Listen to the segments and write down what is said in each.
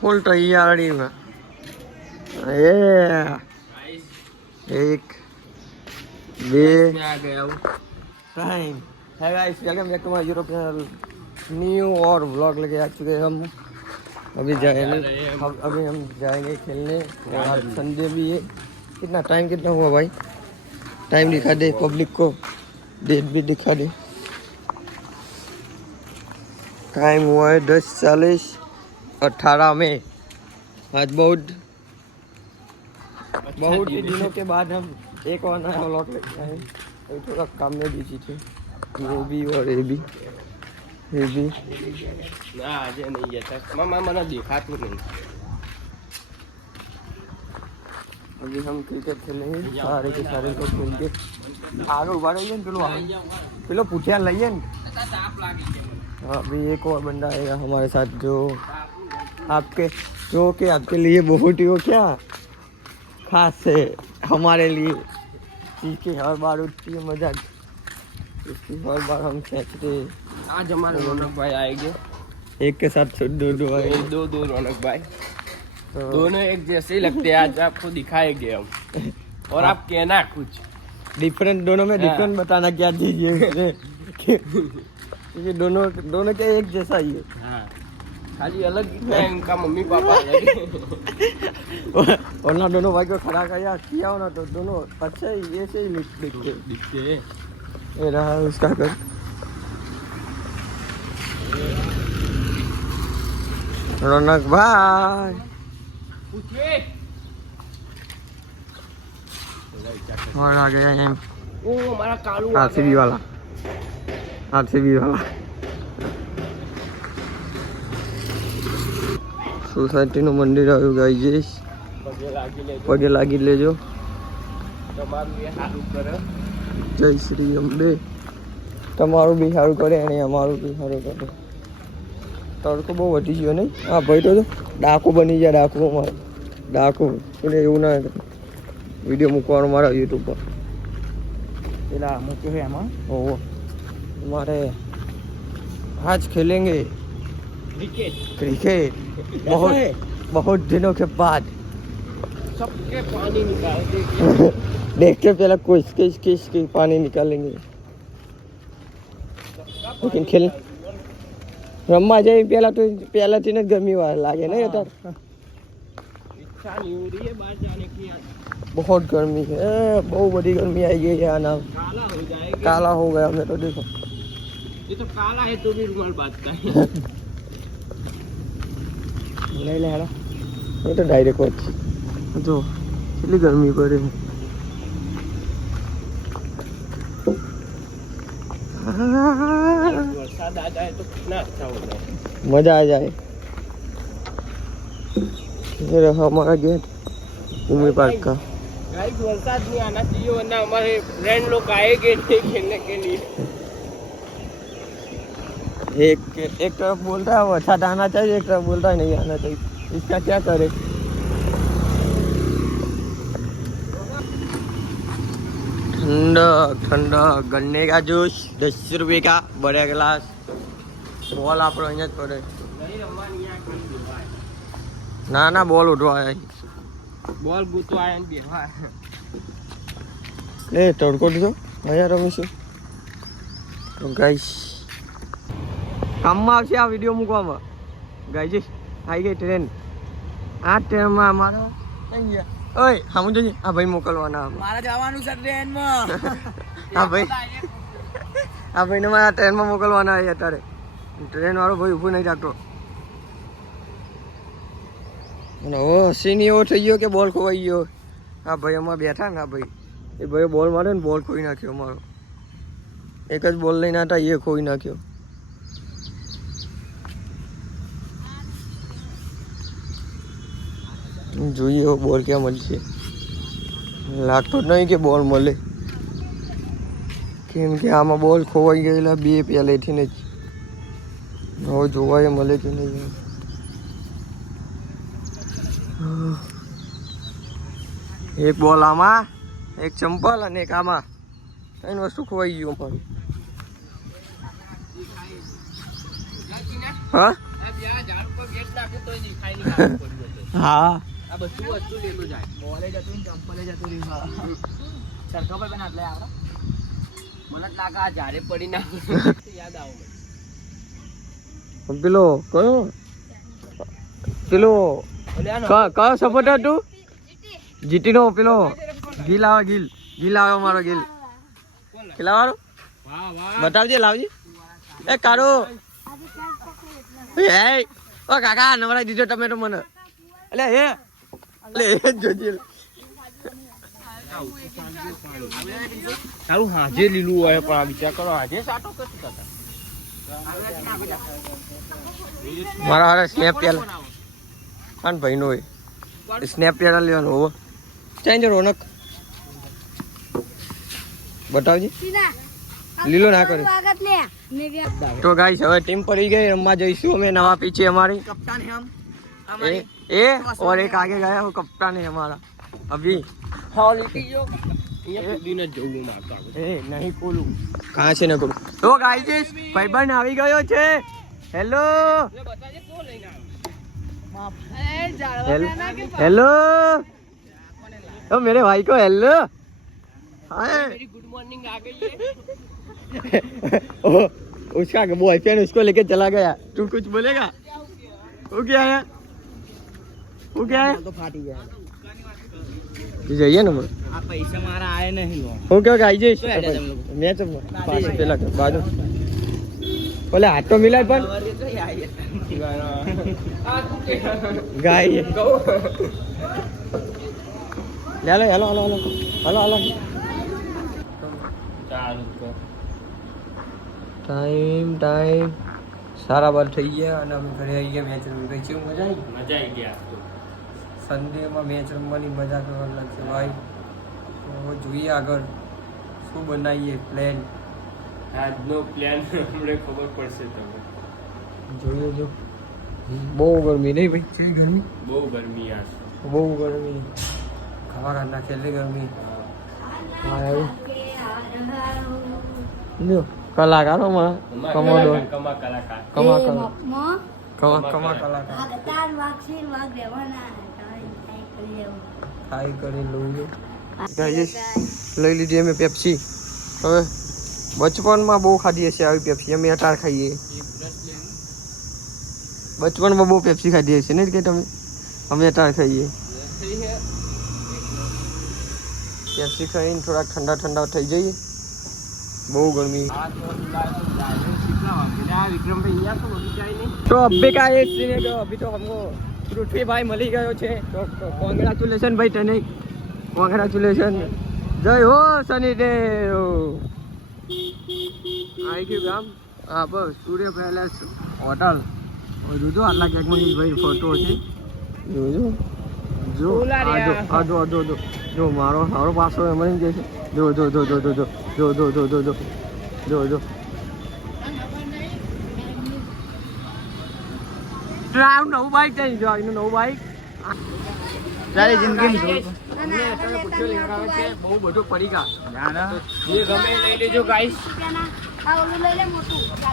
Full तैयारी में ये एक बे आ गया हूँ टाइम है guys, welcome back to my YouTube channel. New और व्लॉग लेके आ चुके हम। अभी जाएंगे अभी हम जाएंगे खेलने और आज संडे भी है। कितना टाइम कितना हुआ भाई? टाइम दिखा दे पब्लिक को, डेट भी दिखा दे। टाइम हुआ है 10:40 18 मई। आज बहुत ही दिनों के बाद हम एक और नया व्लॉग लेके आए। अभी थोड़ा काम में बिजी थे, वो भी और ये भी ना आज नहीं जाता मामा मना देखा तू नहीं। अभी हम क्रिकेट खेलेंगे सारे के सारे लोग मिल के। आगे उभा रहिए पेलो पुठिया लाइए। हाँ अभी एक और बंदा आएगा हमारे साथ जो आपके लिए बहुत ही हो क्या खास है हमारे लिए। इसकी हर बार उठती है मजाक, इसकी हर बार हम खेलते। आज हमारे रौनक भाई आएंगे, एक के साथ दो आएंगे। दो रौनक भाई तो दोनों एक जैसे ही लगते हैं। आज आपको दिखाएंगे हम और आप कहना कुछ डिफरेंट, दोनों में डिफरेंट बताना क्या दीजिए क्योंकि दोनों के एक जैसा ही है। हाँ खाली अलग है इनका मम्मी पापा अलग है। और ना दोनों भाई को खड़ा किया हो ना तो दोनों अच्छे ही ऐसे ही दिखते हैं। ये रहा उसका कर रौनक भाई और आ गया है वो हमारा कालू आरसीबी वाला सोसाइटी નું મંદિર આવ્યું ગાઈસ, પગે લાગી લેજો। જય શ્રી અંબે, તમારું બી સારું કરે અને અમારું બી સારું કરે। તડકો બહુ વધી ગયો નહીં? હા ભાઈ તો ડાકુ બની ગયા, ડાકુ એટલે એવું ના વિડીયો મૂકવાનો મારા યુટ્યુબ પર પેલા મૂક્યો છે એમાં। ઓહો મારે आज खेलेंगे क्रिकेट बहुत दिनों के बाद। सबके पानी निकाल देखते पहले किस पानी निकालेंगे, लेकिन खेल रमवा जाए पहला थी गर्मी वाला लागे नहीं होता। इच्छा नहीं हो रही है बाहर जाने की। बहुत गर्मी है, बहुत बड़ी गर्मी आई गई है ना। काला हो गया मैं तो। देखो ये तो काला है तो भी रुमाल बांधता है। ले ले हेलो, ये तो डायरेक्ट अच्छी तो चली गर्मी पड़े। वरसाद आ जाए तो कितना अच्छा हो जाए, मजा आ जाए। ये रहा हमारा गेट उम्मी पार्क का। गाइस वरसाद नहीं आना चाहिए वरना हमारे फ्रेंड लोग आएंगे नहीं खेलने के लिए। एक तरफ बोलता है वरसाद आना चाहिए, एक तरफ बोलता है नहीं आना चाहिए। इसका क्या करे? ठंडा गन्ने का जूस 10 रुपये का बड़े गिलास। बॉल आप અહીંયા જ પડે। ના બોલ ઉઠવા બોલ ગૂતો આયા ને બેહવા લે તડકો દીધો અહીંયા રમીશું તો ગાઈસ। કામમાં આવશે આ વિડીયો મૂકવામાં ગાઈસ। આવી ગઈ ટ્રેન, આ ટ્રેનમાં અમારા કઈ ગયા? ઓય સામું જોજે, આ ભાઈ મોકલવાના મારે જવાનું છે ટ્રેનમાં। આ ભાઈને મારા ટ્રેનમાં મોકલવાના છે અત્યારે। ટ્રેન વાળો ભાઈ ઊભો નહીં રાખતો અને ઓ સીન એવો થઈ ગયો કે બોલ ખોવાઈ ગયો। આ ભાઈ અમારે બેઠા ને, આ ભાઈ એ ભાઈ બોલ માર્યો ને બોલ ખોઈ નાખ્યો અમારો। એક જ બોલ લઈને હતા એ ખોઈ નાખ્યો। જોઈએ એવો બોલ ક્યાં મળશે, લાગતો જ નહીં કે બોલ મળે, કેમ કે આમાં બોલ ખોવાઈ ગયેલા બે પહેલેથી જ। હવે જોવાય મળે કે નહીં। એક બોલ આમાં, એક ચંપલ અને એક આમાં, ત્રણ વસ્તુ ખોવાઈ ગયું અમારું। હા હા આ બધું વસ્તુ લેતું જાય બોલે જતું ચંપલે જતું રહ્યું સરખા ભાઈ બના એટલે આવડે મને જ લાગે આ જાડે પડી ના યાદ આવો પેલો કયો પેલો કયો સપોર્ટર તું જીટી નો પેલો ગિલ આવે મારો ગિલ કેટલા વાળો બતાવજે લાવજી એ કારો એ ઓ કાકા નવરાઈ દીધો તમે તો મને એટલે એ જોજે સારું હાજે લીલું હોય પણ આ વિચાર કરો હાજે સાટો કશું કરતા મારા હારે સ્નેપ પેલા કાન ભાઈ નો હોય સ્નેપ પેલા લેવાનો હોવો ચેન્જ રોનક બતાવજી લીલો ના કર્યો તો ગાઈસ હવે ટીમ પડી ગઈ રમવા જઈશું અમે નવા પીछે અમારી कप्तान है हम ए और एक आगे गया वो कप्तान है हमारा अभी ક્વોલિટી જો અહીંયા કુદીને જવું મારતા ए नहीं खोलूं कहाँ से न खोलूं तो गाइस भाईबंध આવી ગયો છે હેલો બતાજે કોણ લઈને हेलो ओ मेरे भाई को हेलो हाय मेरी गुड मॉर्निंग आ गई है ओ उसका बॉयफ्रेंड उसको लेके चला गया तू कुछ बोलेगा वो क्या है तो फाटी गया जाइए ना आ पैसा मारा आए नहीं लो वो क्या गाइस શું હેડે તમે લોકો? मैच પેલા બાજુ ઓલે હાથ તો મિલાય પણ ગાય hello hello hello hello hello hello ચાલુ કર ટાઈમ સારા બાર થઈ ગયા અને અમે ઘરે આવી ગયા મેચ રમી ગઈ છે મજા આવી મજા આવી ગયા તો સન્ડેમાં મેચ રમવાની મજા તો અલગ છે ભાઈ તો જોઈએ આગળ શું બનાવીએ પ્લાન આજનો પ્લાન અમને ખબર પડશે તમને જોઈએ જો બહુ ગરમી નહીં ભાઈ કેવી ગરમી બહુ ગરમી આ છે બહુ ગરમી ખબર ના કેટલી ગરમી હા એવું લ્યો કલાકારોમાં કમોડો કમા કલાકાર કમા કલાકાર ખાઈ કરી લઉં લઈ લીધી અમે પેપ્સી હવે બચપનમાં બહુ ખાધી હશે આવી પેપ્સી અમે અટાર ખાઈએ બચપનમાં બહુ પેપ્સી ખાધી હશે ને કે તમે અમે અટાર ખાઈએ પેપ્સી ખાઈને થોડાક ઠંડા ઠંડા થઈ જઈએ બહુ ગરમી विक्रम भाई यहाँ तो अभी जाए नहीं तो अभी का ये सीन है जो अभी तो हमको पृथ्वी भाई मली गयो છે તો કોંગ્રેચ્યુલેશન ભાઈ તને કોંગ્રેચ્યુલેશન જય હો શનિદેવ આવી ગયું ગામ હા બસ સૂર્ય પેલેસ હોટલ જોજો આટલા કેક મનીષભાઈ ફોટો છે જોજો જો જો મારો સારો પાસો એમ જે છે જો જો જો જો જો જો જો જો જો જો જો જો ડ્રાઈવ નવું બાઈક છે જો એનું નવું બાઈક તારી જિંદગી અમને અત્યારે પૂછ્યો લિંક આવે છે બહુ બધું પડી ગયા ના જે ગમે એ લઈ લેજો ગાઈસ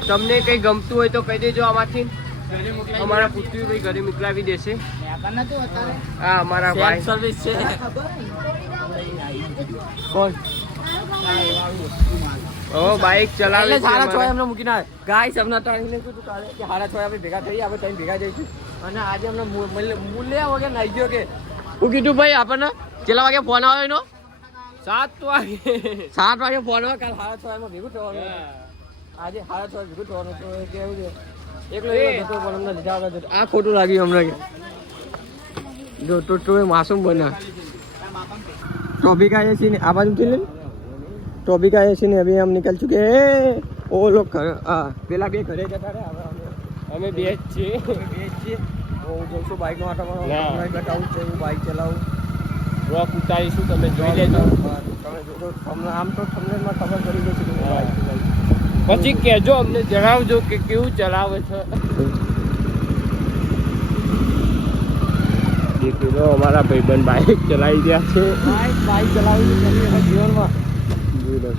તમને કઈ ગમતું હોય તો કહી દેજો આમાંથી અમારા પૃથ્વીભાઈ ઘરે મોકલાવી દેશે હા અમારા ભાઈ સર્વિસ છે કોણ ઓ બાઈક ચલાવે એટલે છે સાડા છ અમારા. એમને મૂકીને આવે ગાઈસ અમને ટાઈમ કીધું કાલે કે સાડા છ આપણે ભેગા થઈ આપણે ટાઈમ ભેગા જઈશું અને આજે અમને મૂલ્ય વગર નાઈ ગયો કે શું કીધું ભાઈ આપણને કેટલા વાગે ફોન આવ્યો એનો 7 વાગે 7 વાગે ફોન આવ્યો કાલે સાડા છ એમાં ભેગું થવાનું આજે સાડા છ ભેગું થવાનું તો એ કેવું છે એકલો જતો પણ અમને લીધા વગર આ ખોટું લાગ્યું અમને કે જો તો એ માસૂમ બના टॉपिक आए सीने आवाज उठी ले टॉपिक आए सीने अभी हम निकल चुके हैं वो लोग पेला बे घरे जता रे અમે બે જ છીએ वो जो बाइक नो आटा ના. बताऊं છે હું બાઇક ચલાવું રોક ઉતારીશું તમે જોઈ લેજો તમે જો તમને આમ તો તમને માં ખબર પડી ગઈ છે કે હું બાઇક ચલાવું પછી કહેજો અમને જણાવજો કે કેવું ચલાવે છે દેખી લો અમારા ભાઈબંધ બાઇક ચલાવી રહ્યા છે બાઇક ચલાવી છે જીવનમાં જોઈ લો.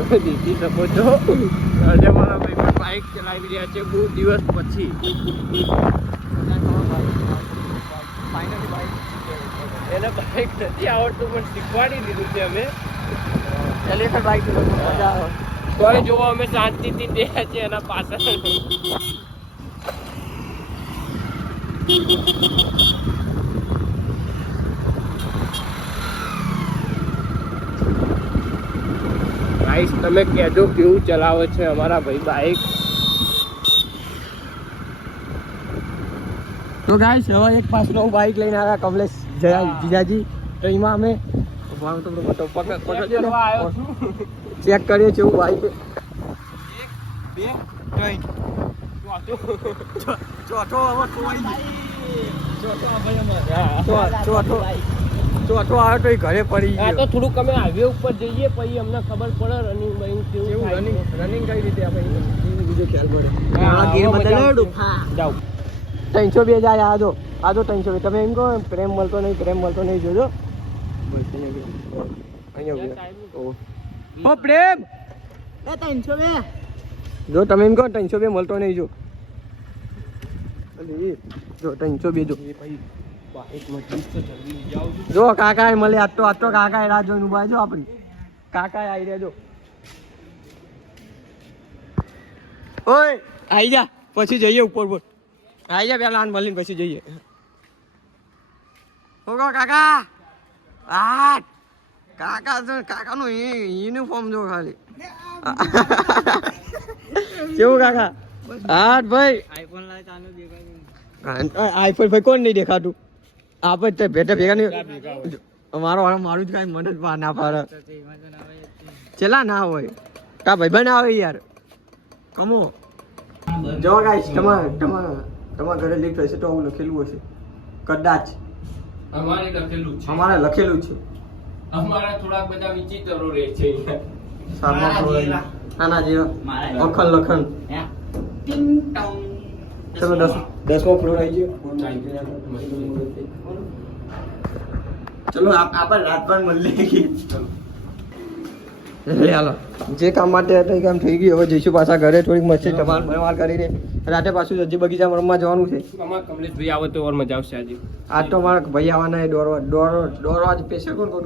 તમે દેખી શકો છો આજે મારા ભાઈ બાઇક ચલાવી રહ્યા છે બહુ દિવસ પછી. એને બાઇક નથી આવડતું પણ શીખવાડી દીધું છે અમે. ચલે બાઈક મજા આવે. તોય જોવો અમે શાંતિથી બેઠા છે એના પાછળ. ગાઈસ તમે કહેજો કેવું ચલાવે છે અમારા ભાઈ બાઇક. તો ગાઈસ હવે એક પાછનો બાઈક લઈને આવ્યા કમલેશ જીજાજી. તો એમાં અમે ચેક કરીએ છીએ બાઈક. 1 2 3 ચોથો હવે ચોથો આવે તો ઘરે પડી આ ગયો. તો થોડુંક અમે હાઈવે ઉપર જઈએ પછી અમને ખબર પડે રનિંગ બનિંગ કેવું રનિંગ કઈ રીતે આપણે બીજો ખ્યાલ પડે. જાઓ 302 જાય. આજો 302. તમે એમ કહો પ્રેમ મળતો નહીં જોજો. બસ અહીંયા પ્રેમ જો તમે એમ કહો 302 મળતો નહીં. જો 302 જો કાકા મળે. આટલો કાકા રાહ જોઈને ઉભા જો આપણી. કાકા આવી રહ્યા જો. ઓય આવી જા પછી જઈએ ઉપર બોલ. આવી જા પેલા આન મળીને પછી જઈએ. ઓગો કાકા આ કાકાનું યુનિફોર્મ જો ખાલી. કેવું કાકા? હા ભાઈ આઈફોન ભાઈ કોણ નહીં દેખાતું? આપણે ભેટા ભેગા નહીં. મારું જ કાંઈ મને જ ના પાડે. ચેલા ના હોય કા ભાઈ બના આવે યાર. કમો જો ગાઈસ તમારા ઘરે લીક થશે તો આવું લખેલું હશે કદાચ. અમારે લખેલું છે. અમારે લખેલું છે. અમારા થોડાક બધા વિચિત્રો રહે છે આના જેવા અખન લખન. ચલો 10મો ફ્લોર આવી ગયો. ચલો આપણે રાતભર મળી લે. હાલો જે કામ માટે હતું એ કામ થઈ ગયું. હવે જઈશું પાછા ઘરે. થોડીક મસ્તી ધમાલ કરીને રાતે પાછું સબ્જી બગીચામાં રમવા જવાનું છે. અમારા કમલેશભાઈ આવે તો ઓર મજા આવશે આજે. આજ તો મારા ભાઈ આવવાના દોરવા જ પેશર કોણ કોણ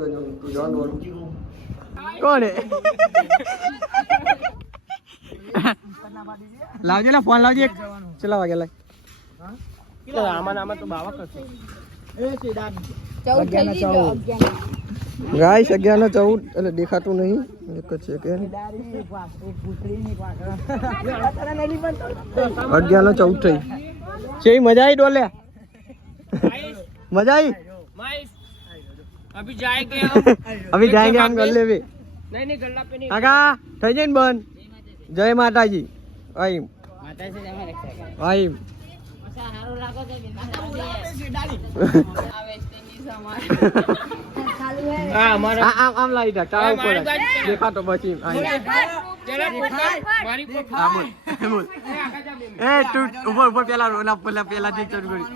લાવજે લા ફોન લાવજે. કેટલા વાગે લાગ? આમાં તો બાવા કરશે. ગાઈસ 11:14 એટલે દેખાતું નહીં. એક જ છે કે 11:14 થઈ છે. મજા આવી ડોલે? મજા આવી? अभी जाएंगे अभी जाएंगे हम गले पे. नहीं गल्ला पे नहीं. કાકા થઈ જાય ને બંધ. જય માતાજી. આઈમ આઈમ આમ લાવી દે તારા ઉપર દેખાતો પછી. એ તું ઉપર પેલા ઠીક ચડ કરી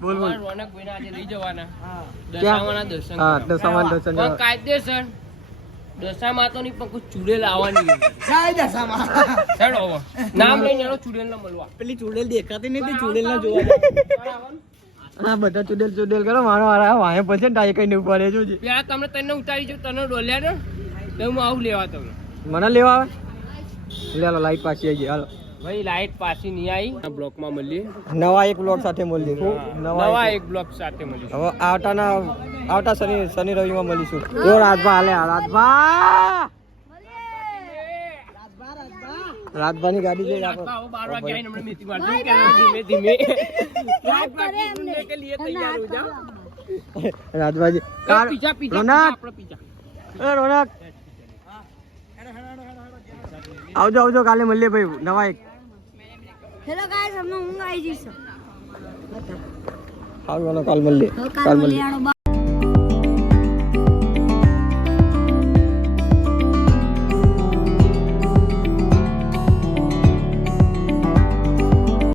બોલ બોલ. રોનકભાઈને આજે લઈ જવાના ક્યાં? દર્શન. હા દશામાં દર્શન. પણ કાયદેસર દશામાં તો નહીં પણ કોઈ ચૂડેલ આવવાની. ચાલો હવે નામ લઈને એનો ચૂડેલ ના મળવા. પેલી ચૂડેલ દેખાતી નહીં તે ચૂડેલ ના જોવા. હા બધા ચુડેલ કરો. મારો વાય પછી ટાઈ કઈ નહીં પડે જોજે. પેલા તમને તને ઉતારી જો તને ડોલ્યા ને તો હું આવું લેવા તમને. મને લેવા આવે લે લો. લાઈટ પાછી આવી ગઈ. હાલો ભાઈ લાઈટ પાછી નહીં આવી. આ બ્લોકમાં મળીએ. નવા એક બ્લોક સાથે મળીએ. નવા એક બ્લોક સાથે મળીએ. હવે આવતા શનિ રવિમાં મળીશું. જો રાજભા હાલે. રાજભાની ગાડી છે. 12 વાગે આવીને હમણાં મેથી મારજો કે ધીમે કે લીએ તૈયાર હો જાઓ. રાજભાજી પીછા રોનક આપણે પીછા. એ રોનક આવજો કાલે મળીએ ભાઈ. નવા એક હેલો ગાઈસ, હમણાં ઊંઘ આવી જશે. સારું કાલ મળીએ.